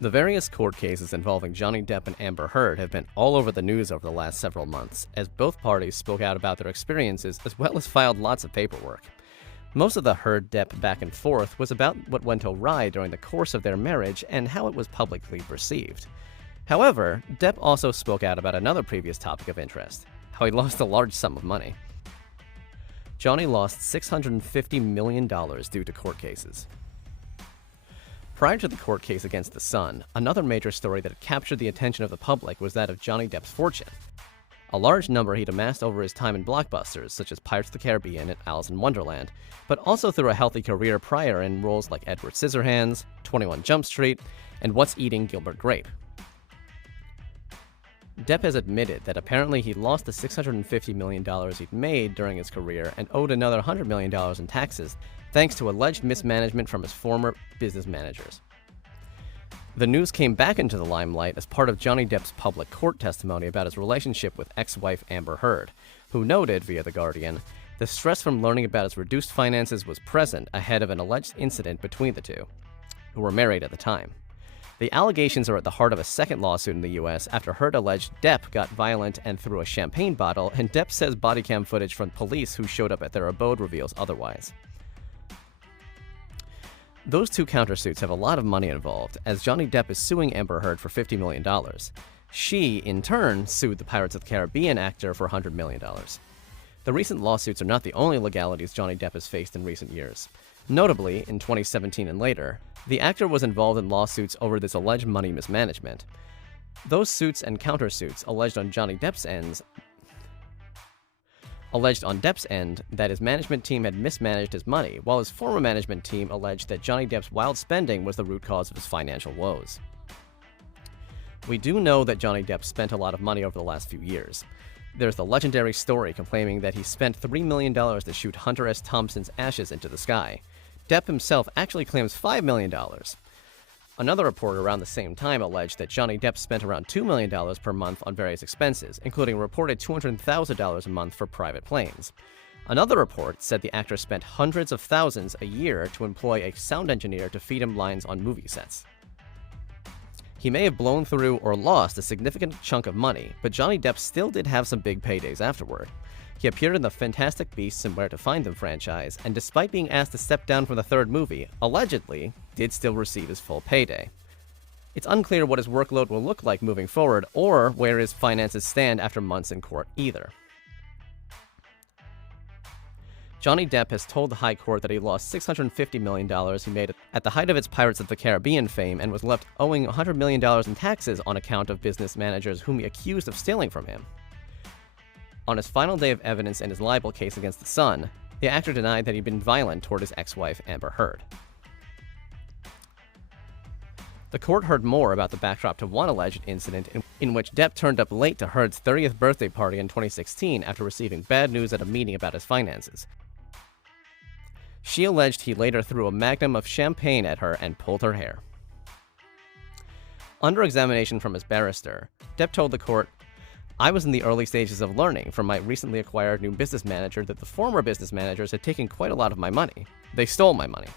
The various court cases involving Johnny Depp and Amber Heard have been all over the news over the last several months, as both parties spoke out about their experiences as well as filed lots of paperwork. Most of the Heard-Depp back and forth was about what went awry during the course of their marriage and how it was publicly perceived. However, Depp also spoke out about another previous topic of interest, how he lost a large sum of money. Johnny lost $650 million due to court cases. Prior to the court case against The Sun, another major story that captured the attention of the public was that of Johnny Depp's fortune. A large number he'd amassed over his time in blockbusters such as Pirates of the Caribbean and Alice in Wonderland, but also through a healthy career prior in roles like Edward Scissorhands, 21 Jump Street, and What's Eating Gilbert Grape. Depp has admitted that apparently he lost the $650 million he'd made during his career and owed another $100 million in taxes thanks to alleged mismanagement from his former business managers. The news came back into the limelight as part of Johnny Depp's public court testimony about his relationship with ex-wife Amber Heard, who noted, via The Guardian, the stress from learning about his reduced finances was present ahead of an alleged incident between the two, who were married at the time. The allegations are at the heart of a second lawsuit in the U.S. after Heard alleged Depp got violent and threw a champagne bottle, and Depp says body cam footage from police who showed up at their abode reveals otherwise. Those two countersuits have a lot of money involved, as Johnny Depp is suing Amber Heard for $50 million. She, in turn, sued the Pirates of the Caribbean actor for $100 million. The recent lawsuits are not the only legalities Johnny Depp has faced in recent years. Notably, in 2017 and later, the actor was involved in lawsuits over this alleged money mismanagement. Those suits and countersuits alleged on Depp's end that his management team had mismanaged his money, while his former management team alleged that Johnny Depp's wild spending was the root cause of his financial woes. We do know that Johnny Depp spent a lot of money over the last few years. There's the legendary story complaining that he spent $3 million to shoot Hunter S. Thompson's ashes into the sky. Depp himself actually claims $5 million. Another report around the same time alleged that Johnny Depp spent around $2 million per month on various expenses, including a reported $200,000 a month for private planes. Another report said the actor spent hundreds of thousands a year to employ a sound engineer to feed him lines on movie sets. He may have blown through or lost a significant chunk of money, but Johnny Depp still did have some big paydays afterward. He appeared in the Fantastic Beasts and Where to Find Them franchise, and despite being asked to step down from the third movie, allegedly did still receive his full payday. It's unclear what his workload will look like moving forward, or where his finances stand after months in court either. Johnny Depp has told the High Court that he lost $650 million he made at the height of its Pirates of the Caribbean fame and was left owing $100 million in taxes on account of business managers whom he accused of stealing from him. On his final day of evidence in his libel case against The Sun, the actor denied that he'd been violent toward his ex-wife Amber Heard. The court heard more about the backdrop to one alleged incident in which Depp turned up late to Heard's 30th birthday party in 2016 after receiving bad news at a meeting about his finances. She alleged he later threw a magnum of champagne at her and pulled her hair. Under examination from his barrister, Depp told the court, "I was in the early stages of learning from my recently acquired new business manager that the former business managers had taken quite a lot of my money. They stole my money."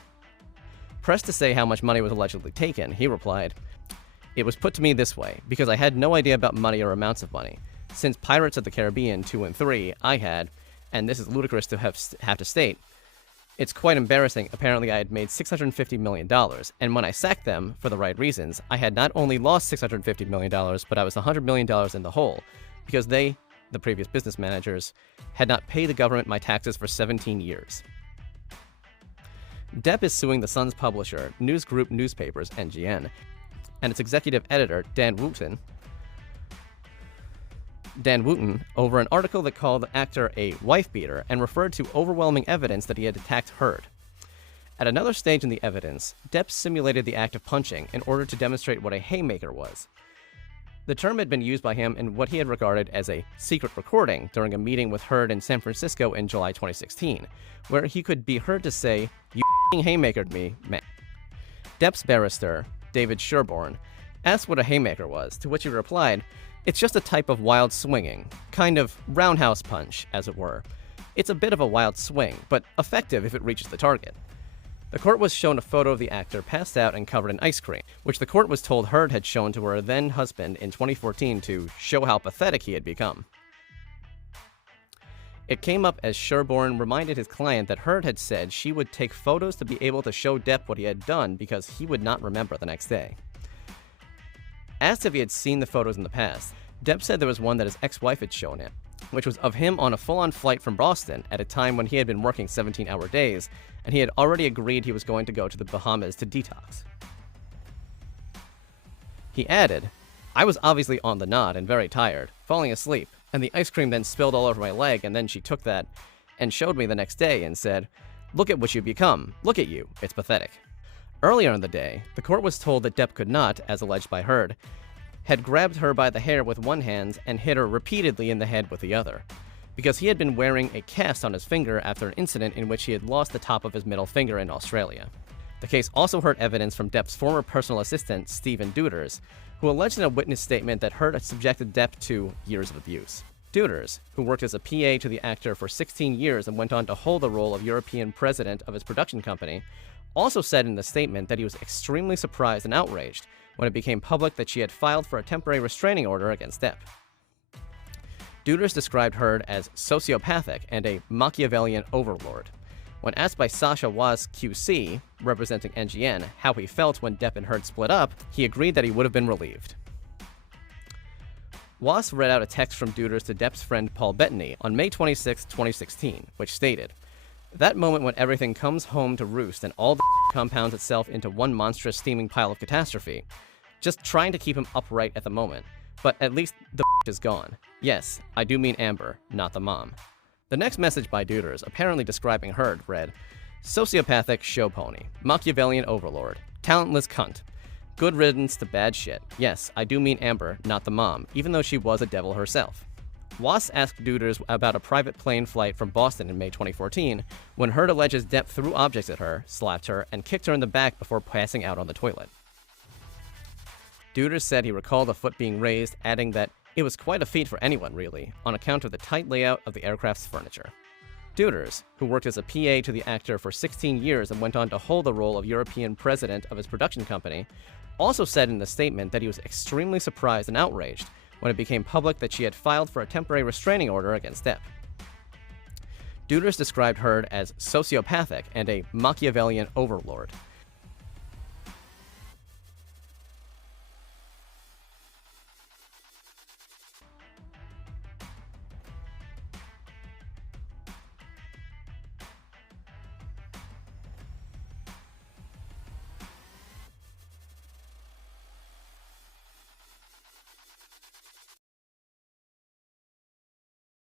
Pressed to say how much money was allegedly taken, he replied, "It was put to me this way, because I had no idea about money or amounts of money. Since Pirates of the Caribbean 2 and 3, I had, and this is ludicrous to have to state, it's quite embarrassing, apparently I had made $650 million, and when I sacked them, for the right reasons, I had not only lost $650 million, but I was $100 million in the hole, because they, the previous business managers, had not paid the government my taxes for 17 years. Depp is suing The Sun's publisher, News Group Newspapers, NGN, and its executive editor, Dan Wootton, over an article that called the actor a wife-beater and referred to overwhelming evidence that he had attacked Heard. At another stage in the evidence, Depp simulated the act of punching in order to demonstrate what a haymaker was. The term had been used by him in what he had regarded as a secret recording during a meeting with Heard in San Francisco in July 2016, where he could be heard to say, "You f***ing haymakered me, man." Depp's barrister, David Sherborne, asked what a haymaker was, to which he replied, "It's just a type of wild swinging, kind of roundhouse punch, as it were. It's a bit of a wild swing, but effective if it reaches the target." The court was shown a photo of the actor passed out and covered in ice cream, which the court was told Heard had shown to her then-husband in 2014 to show how pathetic he had become. It came up as Sherborne reminded his client that Heard had said she would take photos to be able to show Depp what he had done because he would not remember the next day. Asked if he had seen the photos in the past, Depp said there was one that his ex-wife had shown him, which was of him on a full-on flight from Boston at a time when he had been working 17-hour days, and he had already agreed he was going to go to the Bahamas to detox. He added, "I was obviously on the nod and very tired, falling asleep, and the ice cream then spilled all over my leg, and then she took that and showed me the next day and said, 'Look at what you've become. Look at you. It's pathetic.'" Earlier in the day, the court was told that Depp could not, as alleged by Heard, had grabbed her by the hair with one hand and hit her repeatedly in the head with the other, because he had been wearing a cast on his finger after an incident in which he had lost the top of his middle finger in Australia. The case also heard evidence from Depp's former personal assistant, Stephen Deuters, who alleged in a witness statement that Heard had subjected Depp to years of abuse. Deuters, who worked as a PA to the actor for 16 years and went on to hold the role of European president of his production company, also said in the statement that he was extremely surprised and outraged when it became public that she had filed for a temporary restraining order against Depp. Deuters described Heard as sociopathic and a Machiavellian overlord. When asked by Sasha Was QC, representing NGN, how he felt when Depp and Heard split up, he agreed that he would have been relieved. Was read out a text from Deuters to Depp's friend Paul Bettany on May 26, 2016, which stated, "That moment when everything comes home to roost and all the compounds itself into one monstrous steaming pile of catastrophe. Just trying to keep him upright at the moment. But at least the is gone. Yes, I do mean Amber, not the mom." The next message by Deuters, apparently describing Heard, read, "Sociopathic show pony, Machiavellian overlord, talentless cunt. Good riddance to bad shit. Yes, I do mean Amber, not the mom, even though she was a devil herself." Was asked Deuters about a private plane flight from Boston in May 2014, when Heard alleges Depp threw objects at her, slapped her, and kicked her in the back before passing out on the toilet. Deuters said he recalled a foot being raised, adding that it was quite a feat for anyone, really, on account of the tight layout of the aircraft's furniture. Deuters, who worked as a PA to the actor for 16 years and went on to hold the role of European president of his production company, also said in the statement that he was extremely surprised and outraged when it became public that she had filed for a temporary restraining order against Depp. Deuters described Heard as sociopathic and a Machiavellian overlord.